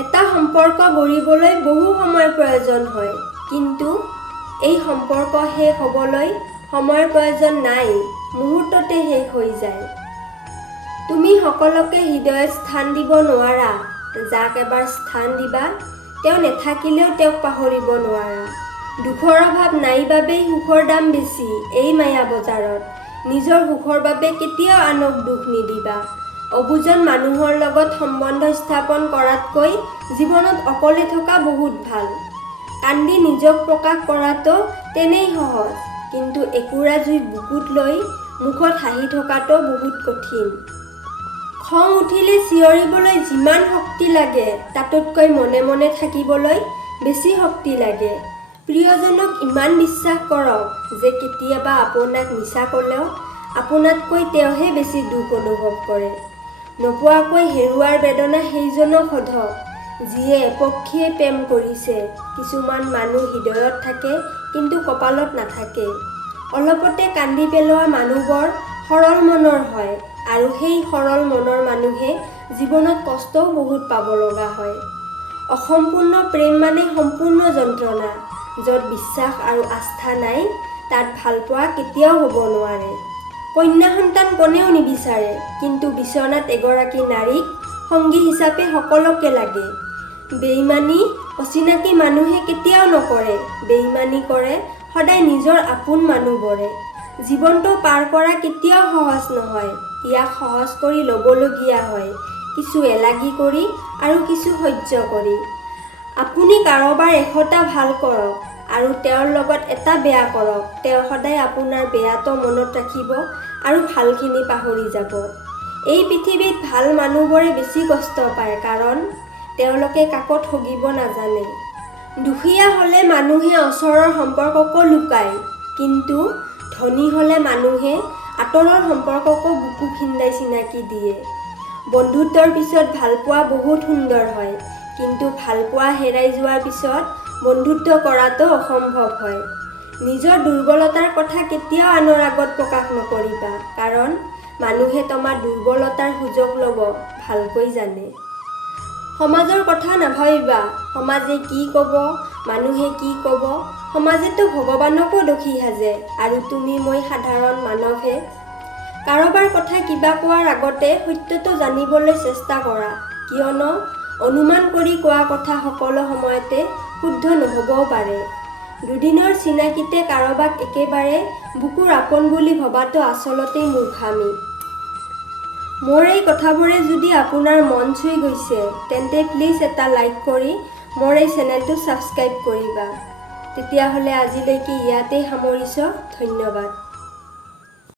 এটা সম্পৰ্ক গঢ়িবলৈ বহু সময় প্ৰয়োজন হয়, কিন্তু এই সম্পৰ্ক শেষ হ'বলৈ সময়ৰ প্ৰয়োজন নাই, মুহূৰ্ততে শেষ হৈ যায়। তুমি সকলোকে হৃদয়ত স্থান দিব নোৱাৰা, যাক এবাৰ স্থান দিবা তেওঁ নাথাকিলেও তেওঁক পাহৰিব নোৱাৰা। দুখৰ অভাৱ নাই বাবেই সুখৰ দাম বেছি এই মায়া বজাৰত। নিজৰ সুখৰ বাবে কেতিয়াও আনক দুখ নিদিবা। অবুজন মানুহৰ লগত সম্বন্ধ স্থাপন কৰাতকৈ জীৱনত অকলে থকা বহুত ভাল। কান্দি নিজক প্ৰকাশ কৰাটো তেনেই সহজ, কিন্তু একুৰা জুই বুকুত লৈ মুখত হাঁহি থকাটো বহুত কঠিন। খং উঠিলে চিঞৰিবলৈ যিমান শক্তি লাগে তাতোতকৈ মনে মনে থাকিবলৈ বেছি শক্তি লাগে। প্ৰিয়জনক ইমান বিশ্বাস কৰক যে কেতিয়াবা আপোনাক মিছা ক'লেও আপোনাতকৈ তেওঁহে বেছি দুখ অনুভৱ কৰে। নোপোৱাকৈ হেৰুৱাৰ বেদনা সেইজনক সোধক যিয়ে এপক্ষীয়ে প্ৰেম কৰিছে। কিছুমান মানুহ হৃদয়ত থাকে কিন্তু কপালত নাথাকে। অলপতে কান্দি পেলোৱা মানুহবোৰ সৰল মনৰ হয়, আৰু সেই সৰল মনৰ মানুহে জীৱনত কষ্টও বহুত পাব লগা হয়। অসম্পূৰ্ণ প্ৰেম মানে সম্পূৰ্ণ যন্ত্ৰণা। য'ত বিশ্বাস আৰু আস্থা নাই তাত ভালপোৱা কেতিয়াও হ'ব নোৱাৰে। কন্যা সন্তান কোনেও নিবিচাৰে, কিন্তু বিচনাত এগৰাকী নাৰীক সংগী হিচাপে সকলোকে লাগে। বেইমানি অচিনাকি মানুহে কেতিয়াও নকৰে, বেইমানি কৰে সদায় নিজৰ আপোন মানুহবোৰে। জীৱনটো পাৰ কৰা কেতিয়াও সহজ নহয়, ইয়াক সহজ কৰি ল'বলগীয়া হয়, কিছু এলাগী কৰি আৰু কিছু সহ্য কৰি। আপুনি কাৰোবাৰ 100টা ভাল কৰক আৰু তেওঁৰ লগত এটা বেয়া কৰক, তেওঁ সদায় আপোনাৰ বেয়াটো মনত ৰাখিব আৰু ভালখিনি পাহৰি যাব। এই পৃথিৱীত ভাল মানুহবোৰে বেছি কষ্ট পায়, কাৰণ তেওঁলোকে কাকো ঠগিব নাজানে। দুখীয়া হ'লে মানুহে ওচৰৰ সম্পৰ্ককো লুকায়, কিন্তু ধনী হ'লে মানুহে আঁতৰৰ সম্পৰ্ককো বুকু ফিন্দাই চিনাকি দিয়ে। বন্ধুত্বৰ পিছত ভালপোৱা বহুত সুন্দৰ হয়, কিন্তু ভালপোৱা হেৰাই যোৱাৰ পিছত বন্ধুত্ব কৰাটো অসম্ভৱ হয়। নিজৰ দুৰ্বলতাৰ কথা কেতিয়াও আনৰ আগত প্ৰকাশ নকৰিবা, কাৰণ মানুহে তোমাৰ দুৰ্বলতাৰ সুযোগ ল'ব ভালকৈ জানে। সমাজৰ কথা নাভাবিবা, সমাজে কি ক'ব, মানুহে কি ক'ব। সমাজেতো ভগৱানকো দোষী সাজে, আৰু তুমি মই সাধাৰণ মানৱহে। কাৰোবাৰ কথা কিবা কোৱাৰ আগতে সত্যটো জানিবলৈ চেষ্টা কৰা, কিয়নো অনুমান কৰি কোৱা কথা সকলো সময়তে শুদ্ধ নহ'বও পাৰে। দুদিনৰ চিনাকিতে কাৰোবাক একেবাৰে বুকুৰ আপোন বুলি ভবাটো আচলতেই মূৰ্খামি। মোৰ এই কথাবোৰে যদি আপোনাৰ মন চুই গৈছে তেন্তে প্লিজ এটা লাইক কৰি মোৰ এই চেনেলটো ছাবস্ক্ৰাইব কৰিবা। তেতিয়াহ'লে আজিলৈকে ইয়াতেই সামৰিছোঁ। ধন্যবাদ।